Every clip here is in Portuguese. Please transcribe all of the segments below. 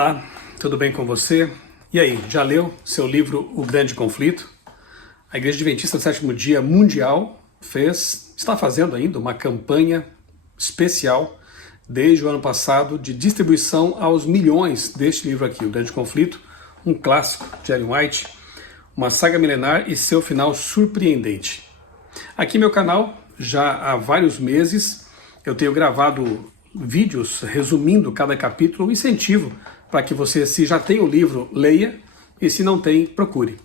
Olá, tudo bem com você? E aí, já leu seu livro O Grande Conflito? A Igreja Adventista do Sétimo Dia Mundial está fazendo ainda uma campanha especial desde o ano passado de distribuição aos milhões deste livro aqui, O Grande Conflito, um clássico de Ellen White, uma saga milenar e seu final surpreendente. Aqui no meu canal, já há vários meses, eu tenho gravado vídeos resumindo cada capítulo, um incentivo para que você, se já tem o livro, leia, e se não tem, procure.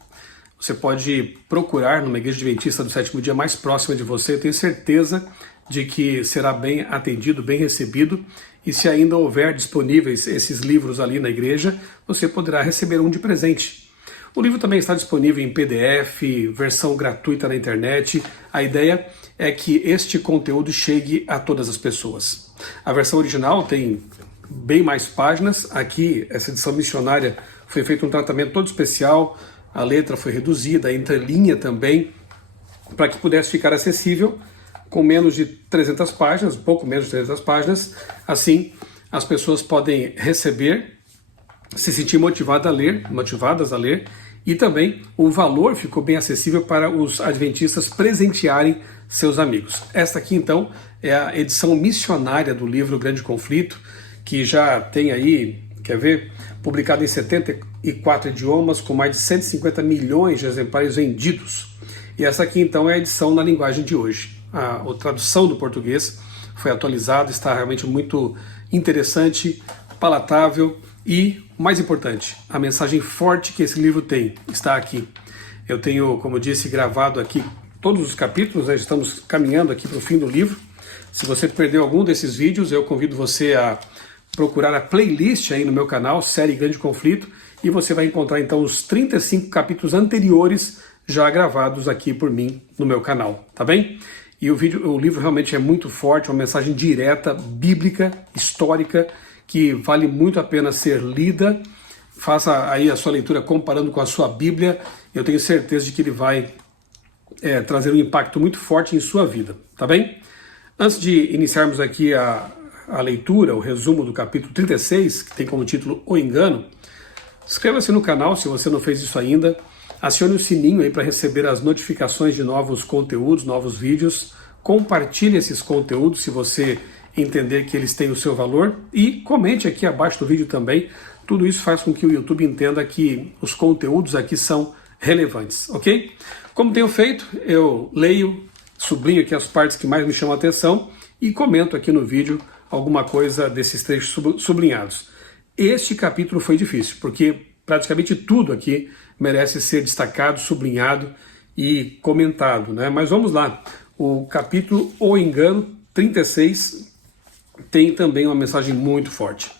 Você pode procurar numa igreja adventista do sétimo dia mais próxima de você, eu tenho certeza de que será bem atendido, bem recebido, e se ainda houver disponíveis esses livros ali na igreja, você poderá receber um de presente. O livro também está disponível em PDF, versão gratuita na internet. A ideia é que este conteúdo chegue a todas as pessoas. A versão original tem bem mais páginas. Aqui, essa edição missionária, foi feito um tratamento todo especial. A letra foi reduzida, a entrelinha também, para que pudesse ficar acessível com menos de 300 páginas, um pouco menos de 300 páginas. Assim, as pessoas podem receber, se sentir motivadas a ler, e também o valor ficou bem acessível para os adventistas presentearem seus amigos. Esta aqui, então, é a edição missionária do livro Grande Conflito, que já tem aí, quer ver, publicado em 74 idiomas, com mais de 150 milhões de exemplares vendidos. E essa aqui, então, é a edição na linguagem de hoje. A tradução do português foi atualizada, está realmente muito interessante, palatável e, mais importante, a mensagem forte que esse livro tem está aqui. Eu tenho, como eu disse, gravado aqui todos os capítulos, né? Estamos caminhando aqui para o fim do livro. Se você perdeu algum desses vídeos, eu convido você a procurar a playlist aí no meu canal, série Grande Conflito, e você vai encontrar então os 35 capítulos anteriores já gravados aqui por mim no meu canal, tá bem? E o livro realmente é muito forte, uma mensagem direta, bíblica, histórica, que vale muito a pena ser lida. Faça aí a sua leitura comparando com a sua Bíblia. Eu tenho certeza de que ele vai trazer um impacto muito forte em sua vida, tá bem? Antes de iniciarmos aqui a leitura, o resumo do capítulo 36, que tem como título O Engano, inscreva-se no canal se você não fez isso ainda, acione o sininho aí para receber as notificações de novos conteúdos, novos vídeos, compartilhe esses conteúdos se você entender que eles têm o seu valor e comente aqui abaixo do vídeo também. Tudo isso faz com que o YouTube entenda que os conteúdos aqui são relevantes, ok? Como tenho feito, eu leio, sublinho aqui as partes que mais me chamam a atenção e comento aqui no vídeo alguma coisa desses trechos sublinhados. Este capítulo foi difícil, porque praticamente tudo aqui merece ser destacado, sublinhado e comentado, né? Mas vamos lá. O capítulo O Engano, 36, tem também uma mensagem muito forte.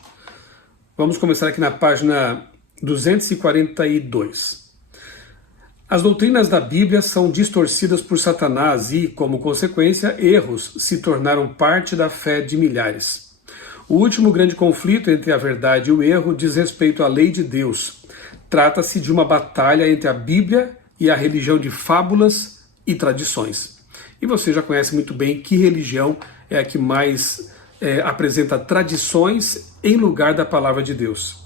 Vamos começar aqui na página 242. As doutrinas da Bíblia são distorcidas por Satanás e, como consequência, erros se tornaram parte da fé de milhares. O último grande conflito entre a verdade e o erro diz respeito à lei de Deus. Trata-se de uma batalha entre a Bíblia e a religião de fábulas e tradições. E você já conhece muito bem que religião é a que mais apresenta tradições em lugar da palavra de Deus.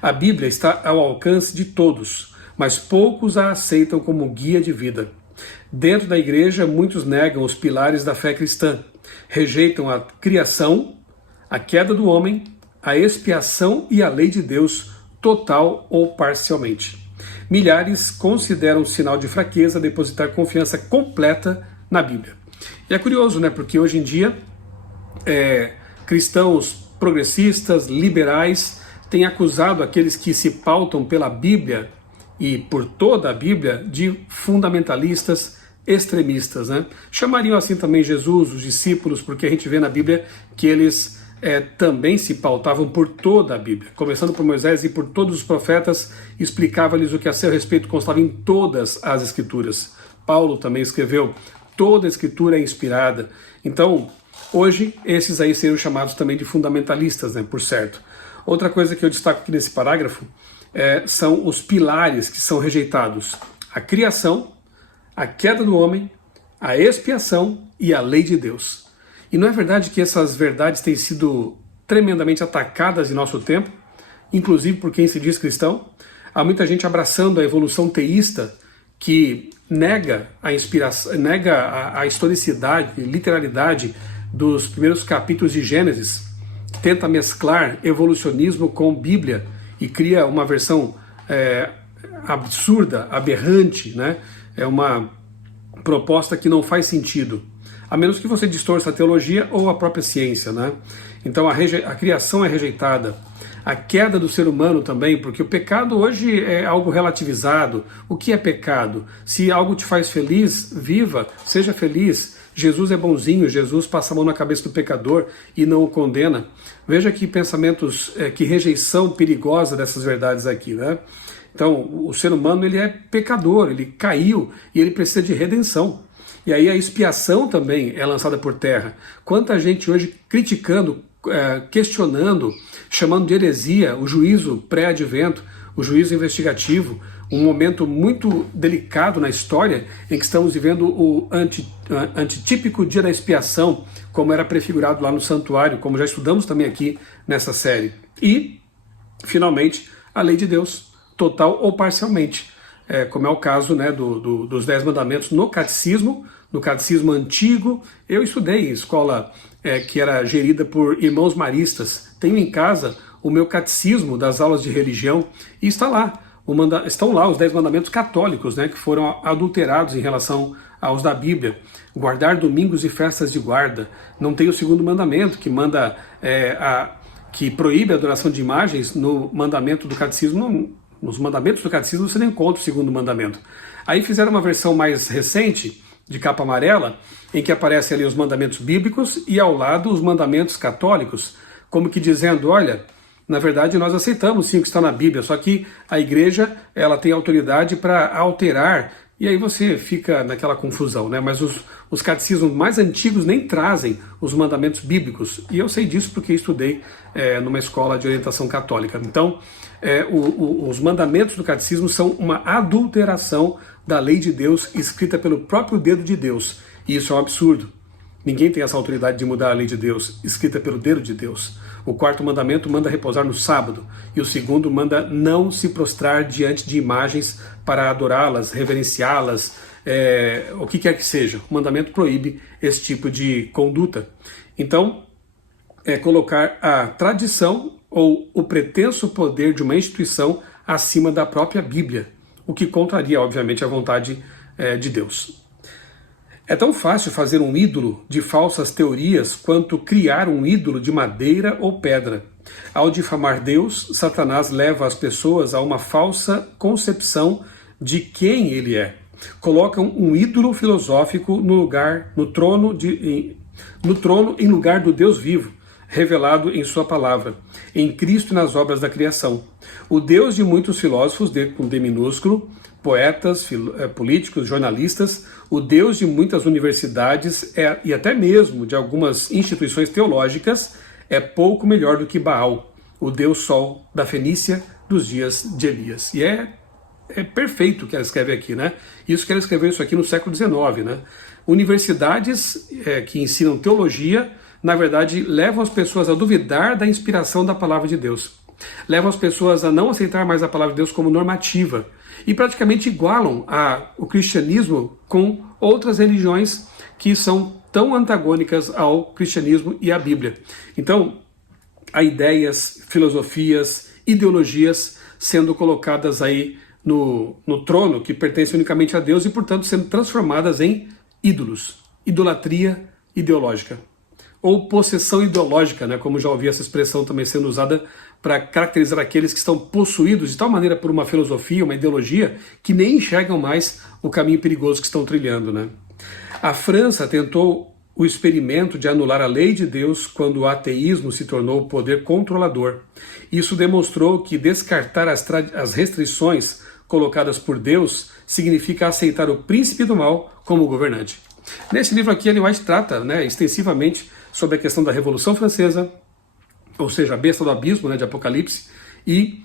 A Bíblia está ao alcance de todos, mas poucos a aceitam como guia de vida. Dentro da igreja, muitos negam os pilares da fé cristã, rejeitam a criação, a queda do homem, a expiação e a lei de Deus, total ou parcialmente. Milhares consideram sinal de fraqueza depositar confiança completa na Bíblia. E é curioso, né? Porque hoje em dia, cristãos progressistas, liberais, têm acusado aqueles que se pautam pela Bíblia e por toda a Bíblia de fundamentalistas, extremistas, né? Chamariam assim também Jesus, os discípulos, porque a gente vê na Bíblia que eles também se pautavam por toda a Bíblia. Começando por Moisés e por todos os profetas, explicava-lhes o que a seu respeito constava em todas as Escrituras. Paulo também escreveu, toda a Escritura é inspirada. Então, hoje, esses aí seriam chamados também de fundamentalistas, né, por certo. Outra coisa que eu destaco aqui nesse parágrafo são os pilares que são rejeitados. A criação, a queda do homem, a expiação e a lei de Deus. E não é verdade que essas verdades têm sido tremendamente atacadas em nosso tempo? inclusive por quem se diz cristão. Há muita gente abraçando a evolução teísta, que nega a inspiração, nega a historicidade, literalidade dos primeiros capítulos de Gênesis, tenta mesclar evolucionismo com Bíblia e cria uma versão absurda, aberrante, né? É uma proposta que não faz sentido, a menos que você distorça a teologia ou a própria ciência, né? Então a criação é rejeitada, a queda do ser humano também, porque o pecado hoje é algo relativizado. O que é pecado? Se algo te faz feliz, viva, seja feliz. Jesus é bonzinho, Jesus passa a mão na cabeça do pecador e não o condena. Veja que pensamentos, que rejeição perigosa dessas verdades aqui, né? Então, o ser humano, ele é pecador, ele caiu e ele precisa de redenção. E aí a expiação também é lançada por terra. Quanta gente hoje criticando, questionando, chamando de heresia o juízo pré-advento, o juízo investigativo, um momento muito delicado na história em que estamos vivendo o antitípico dia da expiação, como era prefigurado lá no santuário, como já estudamos também aqui nessa série. E, finalmente, a lei de Deus, total ou parcialmente, como é o caso, né, dos 10 mandamentos no catecismo antigo. Eu estudei em escola que era gerida por irmãos maristas. Tenho em casa o meu catecismo das aulas de religião e estão lá os 10 mandamentos católicos, né, que foram adulterados em relação aos da Bíblia. Guardar domingos e festas de guarda. Não tem o segundo mandamento, que manda que proíbe a adoração de imagens. No mandamento do catecismo, nos mandamentos do catecismo você não encontra o segundo mandamento. Aí fizeram uma versão mais recente, de capa amarela, em que aparecem ali os mandamentos bíblicos e ao lado os mandamentos católicos, como que dizendo, olha, na verdade nós aceitamos sim o que está na Bíblia, só que a igreja ela tem autoridade para alterar, e aí você fica naquela confusão, né? Mas os catecismos mais antigos nem trazem os mandamentos bíblicos, e eu sei disso porque estudei numa escola de orientação católica. Então, os mandamentos do catecismo são uma adulteração da lei de Deus escrita pelo próprio dedo de Deus, e isso é um absurdo. Ninguém tem essa autoridade de mudar a lei de Deus, escrita pelo dedo de Deus. O quarto mandamento manda repousar no sábado, e o segundo manda não se prostrar diante de imagens para adorá-las, reverenciá-las, o que quer que seja. O mandamento proíbe esse tipo de conduta. Então, é colocar a tradição ou o pretenso poder de uma instituição acima da própria Bíblia, o que contraria, obviamente, a vontade de Deus. É tão fácil fazer um ídolo de falsas teorias quanto criar um ídolo de madeira ou pedra. Ao difamar Deus, Satanás leva as pessoas a uma falsa concepção de quem ele é. Colocam um ídolo filosófico no trono em lugar do Deus vivo, revelado em sua palavra, em Cristo e nas obras da criação. O Deus de muitos filósofos, com D minúsculo, poetas, políticos, jornalistas, o Deus de muitas universidades e até mesmo de algumas instituições teológicas é pouco melhor do que Baal, o Deus Sol da Fenícia dos dias de Elias. E é perfeito o que ela escreve aqui, né? Isso que ela escreveu isso aqui no século XIX, né? Universidades que ensinam teologia, na verdade, levam as pessoas a duvidar da inspiração da palavra de Deus. Levam as pessoas a não aceitar mais a palavra de Deus como normativa e praticamente igualam o cristianismo com outras religiões que são tão antagônicas ao cristianismo e à Bíblia. Então, há ideias, filosofias, ideologias sendo colocadas aí no trono que pertence unicamente a Deus e, portanto, sendo transformadas em ídolos. Idolatria ideológica. Ou possessão ideológica, né? Como já ouvi essa expressão também sendo usada para caracterizar aqueles que estão possuídos de tal maneira por uma filosofia, uma ideologia, que nem enxergam mais o caminho perigoso que estão trilhando, né? A França tentou o experimento de anular a lei de Deus quando o ateísmo se tornou o poder controlador. Isso demonstrou que descartar as restrições colocadas por Deus significa aceitar o príncipe do mal como governante. Nesse livro aqui, Ellen White trata, né, extensivamente sobre a questão da Revolução Francesa, ou seja, a besta do abismo, né, de Apocalipse, e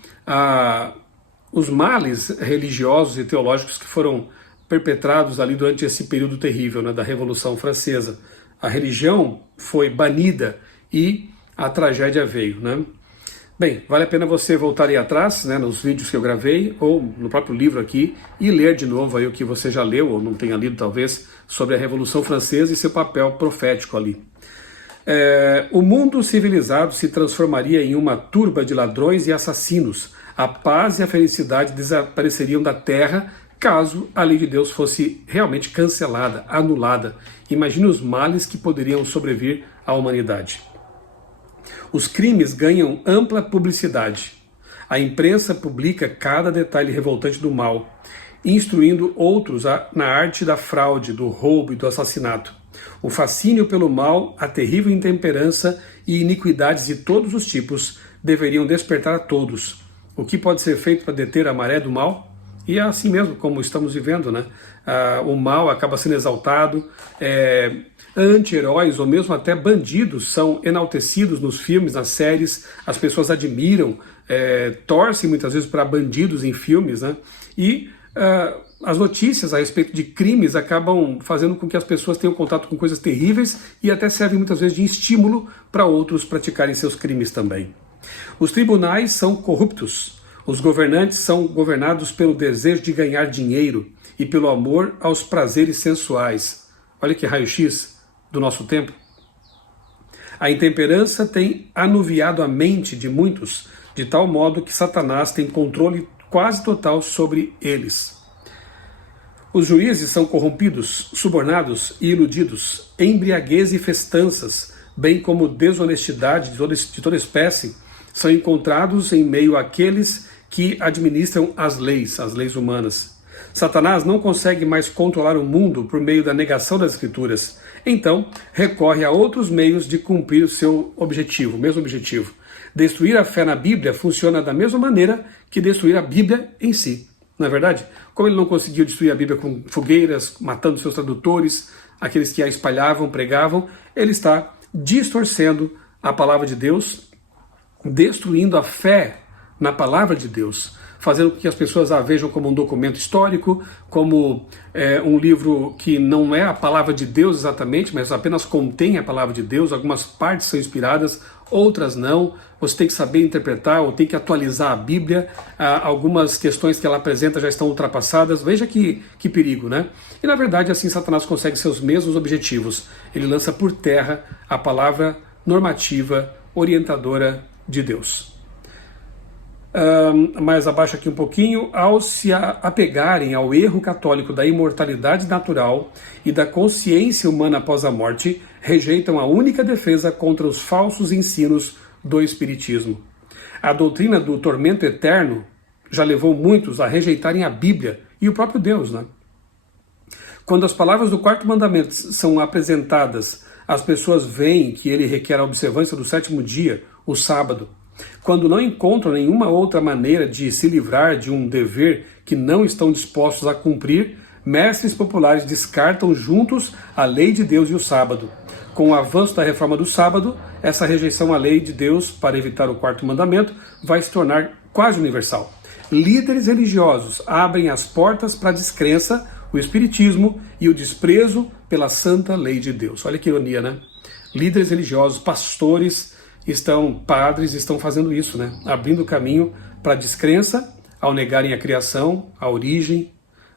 os males religiosos e teológicos que foram perpetrados ali durante esse período terrível, né, da Revolução Francesa. A religião foi banida e a tragédia veio, né? Bem, vale a pena você voltar aí atrás, né, nos vídeos que eu gravei, ou no próprio livro aqui, e ler de novo aí o que você já leu, ou não tenha lido talvez, sobre a Revolução Francesa e seu papel profético ali. O mundo civilizado se transformaria em uma turba de ladrões e assassinos. A paz e a felicidade desapareceriam da terra caso a lei de Deus fosse realmente cancelada, anulada. Imagine os males que poderiam sobrevir à humanidade. Os crimes ganham ampla publicidade. A imprensa publica cada detalhe revoltante do mal, instruindo outros na arte da fraude, do roubo e do assassinato. O fascínio pelo mal, a terrível intemperança e iniquidades de todos os tipos deveriam despertar a todos. O que pode ser feito para deter a maré do mal? E é assim mesmo como estamos vivendo, né? O mal acaba sendo exaltado, anti-heróis ou mesmo até bandidos são enaltecidos nos filmes, nas séries, as pessoas admiram, torcem muitas vezes para bandidos em filmes, né? E as notícias a respeito de crimes acabam fazendo com que as pessoas tenham contato com coisas terríveis e até servem muitas vezes de estímulo para outros praticarem seus crimes também. Os tribunais são corruptos. Os governantes são governados pelo desejo de ganhar dinheiro e pelo amor aos prazeres sensuais. Olha que raio-x do nosso tempo. A intemperança tem anuviado a mente de muitos, de tal modo que Satanás tem controle quase total sobre eles. Os juízes são corrompidos, subornados e iludidos. Embriaguez e festanças, bem como desonestidade de toda espécie, são encontrados em meio àqueles que administram as leis humanas. Satanás não consegue mais controlar o mundo por meio da negação das Escrituras. Então, recorre a outros meios de cumprir o seu objetivo, o mesmo objetivo. Destruir a fé na Bíblia funciona da mesma maneira que destruir a Bíblia em si. Não é verdade? Como ele não conseguiu destruir a Bíblia com fogueiras, matando seus tradutores, aqueles que a espalhavam, pregavam, ele está distorcendo a palavra de Deus, destruindo a fé na palavra de Deus, fazendo com que as pessoas a vejam como um documento histórico, como um livro que não é a palavra de Deus exatamente, mas apenas contém a palavra de Deus. Algumas partes são inspiradas, outras não. Você tem que saber interpretar ou tem que atualizar a Bíblia. Algumas questões que ela apresenta já estão ultrapassadas. Veja que perigo, né? E na verdade assim Satanás consegue seus mesmos objetivos. Ele lança por terra a palavra normativa, orientadora de Deus. Mais abaixo aqui um pouquinho, ao se apegarem ao erro católico da imortalidade natural e da consciência humana após a morte, rejeitam a única defesa contra os falsos ensinos do Espiritismo. A doutrina do tormento eterno já levou muitos a rejeitarem a Bíblia e o próprio Deus, né? Quando as palavras do quarto mandamento são apresentadas, as pessoas veem que ele requer a observância do sétimo dia, o sábado. Quando não encontram nenhuma outra maneira de se livrar de um dever que não estão dispostos a cumprir, mestres populares descartam juntos a lei de Deus e o sábado. Com o avanço da reforma do sábado, essa rejeição à lei de Deus para evitar o quarto mandamento vai se tornar quase universal. Líderes religiosos abrem as portas para a descrença, o espiritismo e o desprezo pela santa lei de Deus. Olha que ironia, né? Líderes religiosos, pastores, padres estão fazendo isso, né? Abrindo o caminho para a descrença ao negarem a criação, a origem,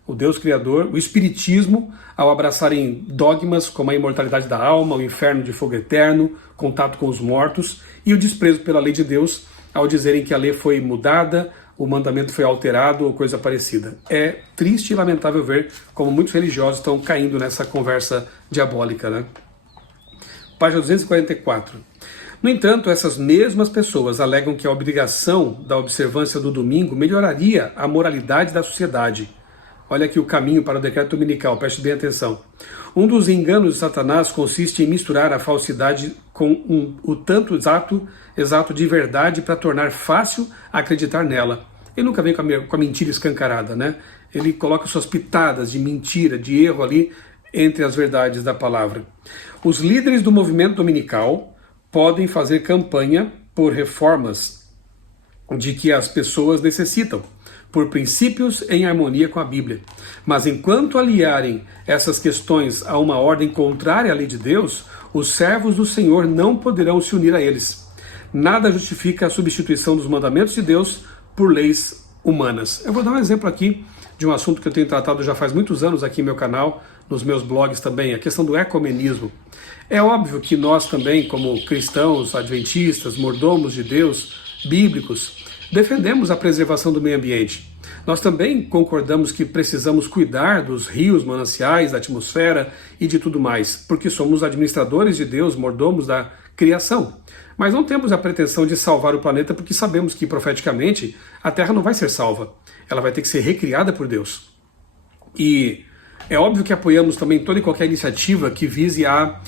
o Deus Criador, o espiritismo, ao abraçarem dogmas como a imortalidade da alma, o inferno de fogo eterno, contato com os mortos, e o desprezo pela lei de Deus, ao dizerem que a lei foi mudada, o mandamento foi alterado ou coisa parecida. É triste e lamentável ver como muitos religiosos estão caindo nessa conversa diabólica, né? Página 244. No entanto, essas mesmas pessoas alegam que a obrigação da observância do domingo melhoraria a moralidade da sociedade. Olha aqui o caminho para o decreto dominical, preste bem atenção. Um dos enganos de Satanás consiste em misturar a falsidade com o tanto exato de verdade para tornar fácil acreditar nela. Ele nunca vem com a mentira escancarada, né? Ele coloca suas pitadas de mentira, de erro ali entre as verdades da palavra. Os líderes do movimento dominical podem fazer campanha por reformas de que as pessoas necessitam, por princípios em harmonia com a Bíblia. Mas enquanto aliarem essas questões a uma ordem contrária à lei de Deus, os servos do Senhor não poderão se unir a eles. nada justifica a substituição dos mandamentos de Deus por leis humanas. Eu vou dar um exemplo aqui de um assunto que eu tenho tratado já faz muitos anos aqui no meu canal, nos meus blogs também, a questão do ecumenismo. É óbvio que nós também, como cristãos, adventistas, mordomos de Deus, bíblicos, defendemos a preservação do meio ambiente. Nós também concordamos que precisamos cuidar dos rios, mananciais, da atmosfera e de tudo mais, porque somos administradores de Deus, mordomos da criação. Mas não temos a pretensão de salvar o planeta porque sabemos que, profeticamente, a Terra não vai ser salva. Ela vai ter que ser recriada por Deus. E é óbvio que apoiamos também toda e qualquer iniciativa que vise a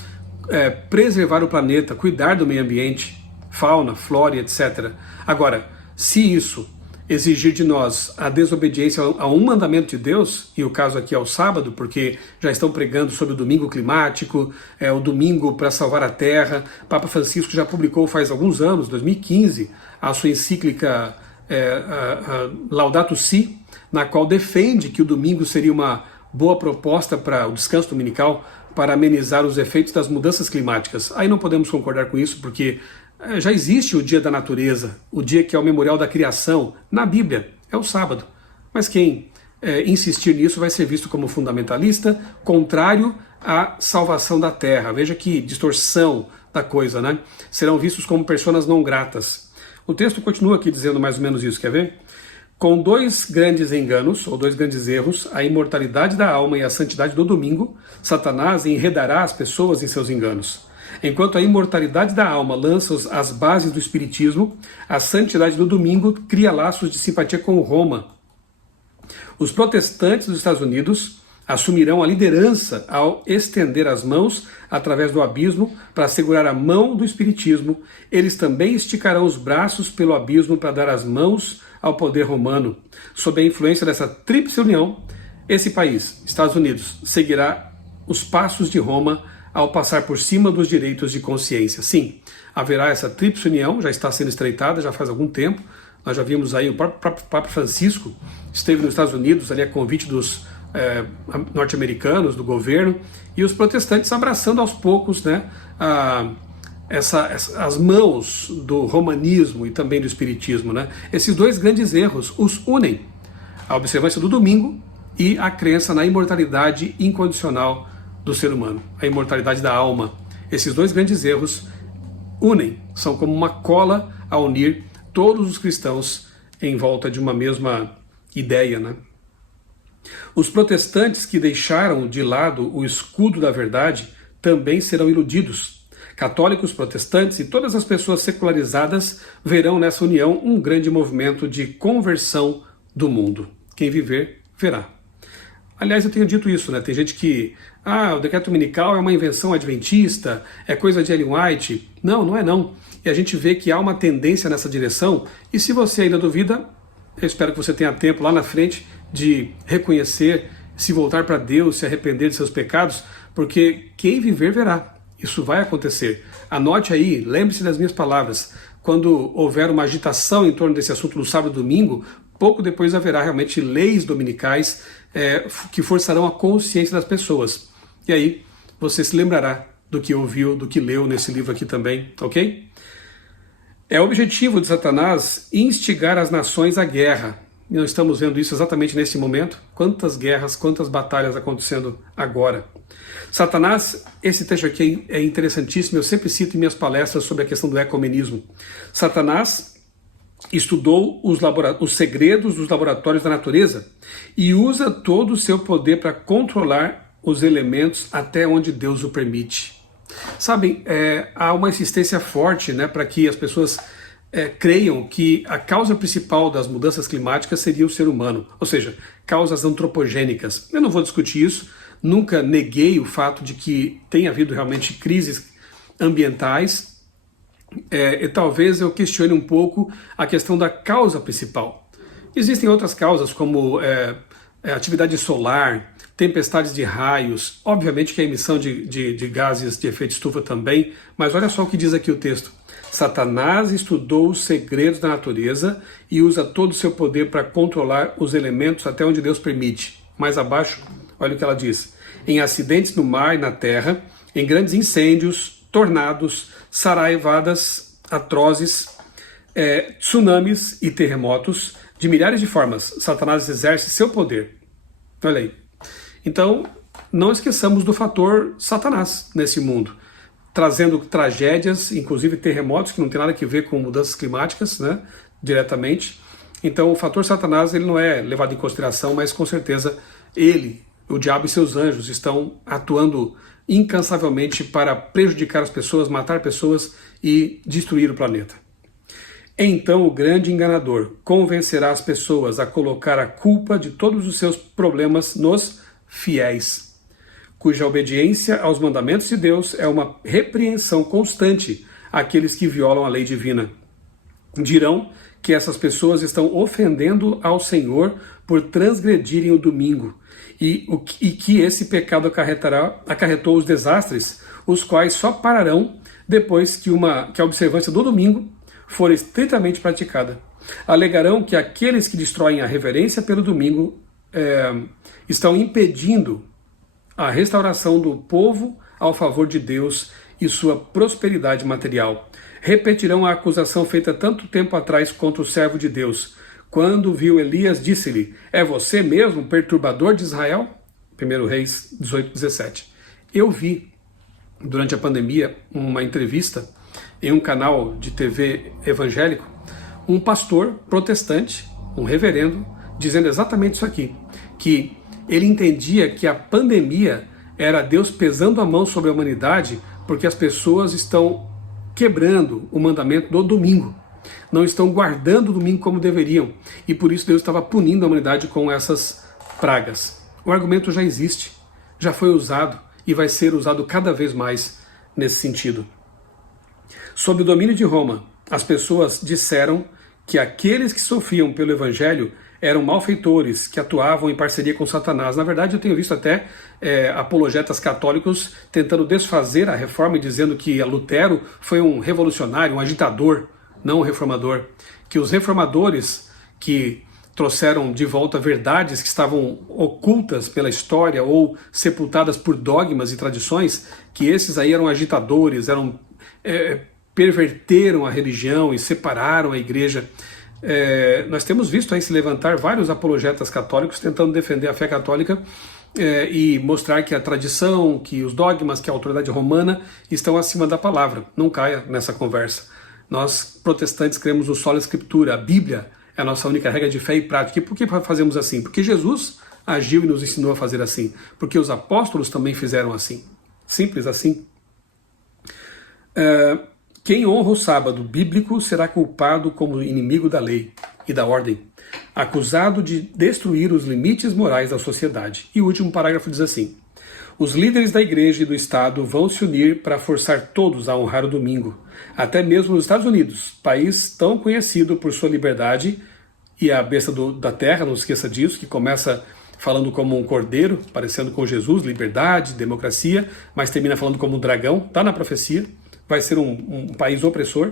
preservar o planeta, cuidar do meio ambiente, fauna, flora, etc. Agora, se isso exigir de nós a desobediência a um mandamento de Deus, e o caso aqui é o sábado, porque já estão pregando sobre o domingo climático, o domingo para salvar a terra. Papa Francisco já publicou faz alguns anos, 2015, a sua encíclica Laudato Si, na qual defende que o domingo seria uma boa proposta para o descanso dominical, para amenizar os efeitos das mudanças climáticas. Aí não podemos concordar com isso, porque já existe o dia da natureza, o dia que é o memorial da criação, na Bíblia, é o sábado. Mas quem insistir nisso vai ser visto como fundamentalista, contrário à salvação da terra. Veja que distorção da coisa, né? Serão vistos como pessoas não gratas. O texto continua aqui dizendo mais ou menos isso, quer ver? Com dois grandes enganos, ou dois grandes erros, a imortalidade da alma e a santidade do domingo, Satanás enredará as pessoas em seus enganos. Enquanto a imortalidade da alma lança as bases do espiritismo, a santidade do domingo cria laços de simpatia com Roma. Os protestantes dos Estados Unidos assumirão a liderança ao estender as mãos através do abismo para segurar a mão do espiritismo. Eles também esticarão os braços pelo abismo para dar as mãos ao poder romano. Sob a influência dessa tríplice união, esse país, Estados Unidos, seguirá os passos de Roma ao passar por cima dos direitos de consciência. Sim, haverá essa tríplice união, já está sendo estreitada, já faz algum tempo. Nós já vimos aí o próprio Papa Francisco esteve nos Estados Unidos, ali a convite dos norte-americanos, do governo, e os protestantes abraçando aos poucos, né, as mãos do romanismo e também do espiritismo, né? Esses dois grandes erros os unem: a observância do domingo e a crença na imortalidade incondicional do ser humano, a imortalidade da alma. Esses dois grandes erros unem, são como uma cola a unir todos os cristãos em volta de uma mesma ideia, né? Os protestantes que deixaram de lado o escudo da verdade também serão iludidos. Católicos, protestantes e todas as pessoas secularizadas verão nessa união um grande movimento de conversão do mundo. Quem viver, verá. Aliás, eu tenho dito isso, né? Tem gente que, o decreto dominical é uma invenção adventista, é coisa de Ellen White. Não, não é não. E a gente vê que há uma tendência nessa direção, e se você ainda duvida, eu espero que você tenha tempo lá na frente de reconhecer, se voltar para Deus, se arrepender de seus pecados, porque quem viver verá. Isso vai acontecer. Anote aí, lembre-se das minhas palavras. Quando houver uma agitação em torno desse assunto no sábado e domingo, pouco depois haverá realmente leis dominicais que forçarão a consciência das pessoas. E aí você se lembrará do que ouviu, do que leu nesse livro aqui também, ok? É o objetivo de Satanás instigar as nações à guerra. E nós estamos vendo isso exatamente nesse momento. Quantas guerras, quantas batalhas acontecendo agora. Satanás, esse texto aqui é interessantíssimo, eu sempre cito em minhas palestras sobre a questão do ecumenismo. Satanás estudou os segredos dos laboratórios da natureza e usa todo o seu poder para controlar os elementos até onde Deus o permite. Sabem, há uma insistência forte, né, para que as pessoas creiam que a causa principal das mudanças climáticas seria o ser humano, ou seja, causas antropogênicas. Eu não vou discutir isso, nunca neguei o fato de que tem havido realmente crises ambientais, e talvez eu questione um pouco a questão da causa principal. Existem outras causas como atividade solar, tempestades de raios, obviamente que a emissão de gases de efeito estufa também, mas olha só o que diz aqui o texto. Satanás estudou os segredos da natureza e usa todo o seu poder para controlar os elementos até onde Deus permite. Mais abaixo, olha o que ela diz. Em acidentes no mar e na terra, em grandes incêndios, tornados, saraivadas, atrozes, tsunamis e terremotos, de milhares de formas, Satanás exerce seu poder. Olha aí. Então, não esqueçamos do fator Satanás nesse mundo, trazendo tragédias, inclusive terremotos, que não tem nada a ver com mudanças climáticas, né, diretamente. Então, o fator Satanás ele não é levado em consideração, mas com certeza ele, o diabo e seus anjos estão atuando incansavelmente para prejudicar as pessoas, matar pessoas e destruir o planeta. Então o grande enganador convencerá as pessoas a colocar a culpa de todos os seus problemas nos fiéis, cuja obediência aos mandamentos de Deus é uma repreensão constante àqueles que violam a lei divina. Dirão que essas pessoas estão ofendendo ao Senhor por transgredirem o domingo e que esse pecado acarretou os desastres, os quais só pararão depois que a observância do domingo for estritamente praticada. Alegarão que aqueles que destroem a reverência pelo domingo estão impedindo a restauração do povo ao favor de Deus e sua prosperidade material. Repetirão a acusação feita tanto tempo atrás contra o servo de Deus. Quando viu Elias, disse-lhe: é você mesmo, perturbador de Israel? 1 Reis 18:17. Eu vi, durante a pandemia, uma entrevista em um canal de TV evangélico, um pastor protestante, um reverendo, dizendo exatamente isso aqui, que ele entendia que a pandemia era Deus pesando a mão sobre a humanidade porque as pessoas estão quebrando o mandamento do domingo, não estão guardando o domingo como deveriam, e por isso Deus estava punindo a humanidade com essas pragas. O argumento já existe, já foi usado e vai ser usado cada vez mais nesse sentido. Sob o domínio de Roma, as pessoas disseram que aqueles que sofriam pelo Evangelho eram malfeitores, que atuavam em parceria com Satanás. Na verdade, eu tenho visto até apologetas católicos tentando desfazer a reforma e dizendo que Lutero foi um revolucionário, um agitador, não um reformador. Que os reformadores que trouxeram de volta verdades que estavam ocultas pela história ou sepultadas por dogmas e tradições, que esses aí eram agitadores, perverteram a religião e separaram a igreja. Nós temos visto aí se levantar vários apologetas católicos tentando defender a fé católica e mostrar que a tradição, que os dogmas, que a autoridade romana estão acima da palavra. Não caia nessa conversa. Nós, protestantes, cremos no sola escritura. A Bíblia é a nossa única regra de fé e prática. E por que fazemos assim? Porque Jesus agiu e nos ensinou a fazer assim. Porque os apóstolos também fizeram assim. Simples assim. Quem honra o sábado bíblico será culpado como inimigo da lei e da ordem, acusado de destruir os limites morais da sociedade. E o último parágrafo diz assim: os líderes da igreja e do Estado vão se unir para forçar todos a honrar o domingo, até mesmo nos Estados Unidos, país tão conhecido por sua liberdade, e a besta da terra, não esqueça disso, que começa falando como um cordeiro, parecendo com Jesus, liberdade, democracia, mas termina falando como um dragão, está na profecia. Vai ser um país opressor.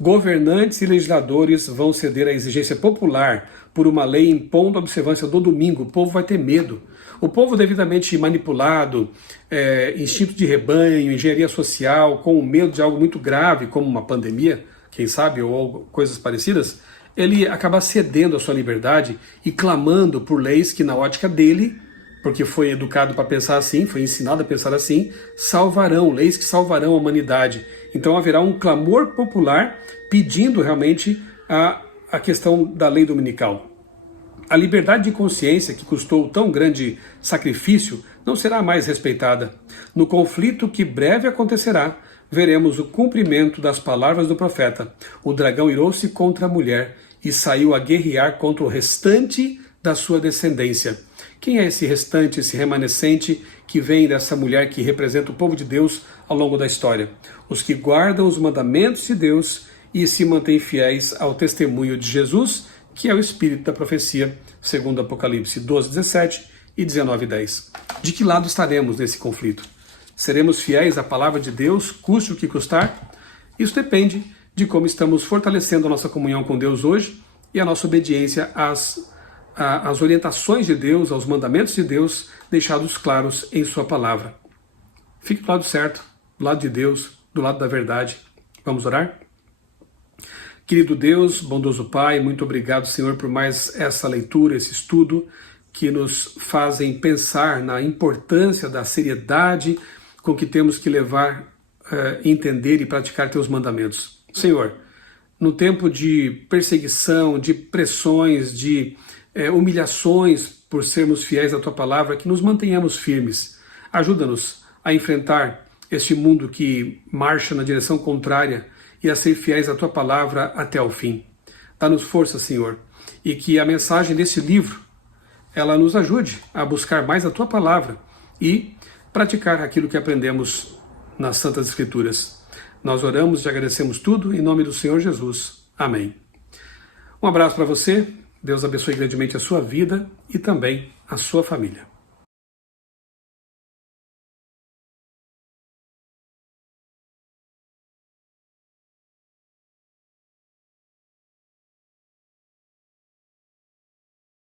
Governantes e legisladores vão ceder à exigência popular por uma lei impondo a observância do domingo. O povo vai ter medo. O povo devidamente manipulado, instinto de rebanho, engenharia social, com medo de algo muito grave, como uma pandemia, quem sabe, ou coisas parecidas, ele acaba cedendo a sua liberdade e clamando por leis que, na ótica dele, porque foi educado para pensar assim, foi ensinado a pensar assim, salvarão, leis que salvarão a humanidade. Então haverá um clamor popular pedindo realmente a questão da lei dominical. A liberdade de consciência, que custou tão grande sacrifício, não será mais respeitada. No conflito que breve acontecerá, veremos o cumprimento das palavras do profeta. O dragão irou-se contra a mulher e saiu a guerrear contra o restante da sua descendência. Quem é esse restante, esse remanescente que vem dessa mulher que representa o povo de Deus ao longo da história? Os que guardam os mandamentos de Deus e se mantêm fiéis ao testemunho de Jesus, que é o espírito da profecia, segundo Apocalipse 12:17 e 19:10. De que lado estaremos nesse conflito? Seremos fiéis à palavra de Deus, custe o que custar? Isso depende de como estamos fortalecendo a nossa comunhão com Deus hoje e a nossa obediência às orientações de Deus, aos mandamentos de Deus, deixados claros em sua palavra. Fique do lado certo, do lado de Deus, do lado da verdade. Vamos orar? Querido Deus, bondoso Pai, muito obrigado, Senhor, por mais essa leitura, esse estudo que nos fazem pensar na importância da seriedade com que temos que levar, entender e praticar Teus mandamentos. Senhor, no tempo de perseguição, de pressões, de humilhações por sermos fiéis à Tua palavra, que nos mantenhamos firmes. Ajuda-nos a enfrentar este mundo que marcha na direção contrária e a ser fiéis à Tua palavra até o fim. Dá-nos força, Senhor, e que a mensagem desse livro, ela nos ajude a buscar mais a Tua palavra e praticar aquilo que aprendemos nas Santas Escrituras. Nós oramos e agradecemos tudo em nome do Senhor Jesus. Amém. Um abraço para você, Deus abençoe grandemente a sua vida e também a sua família.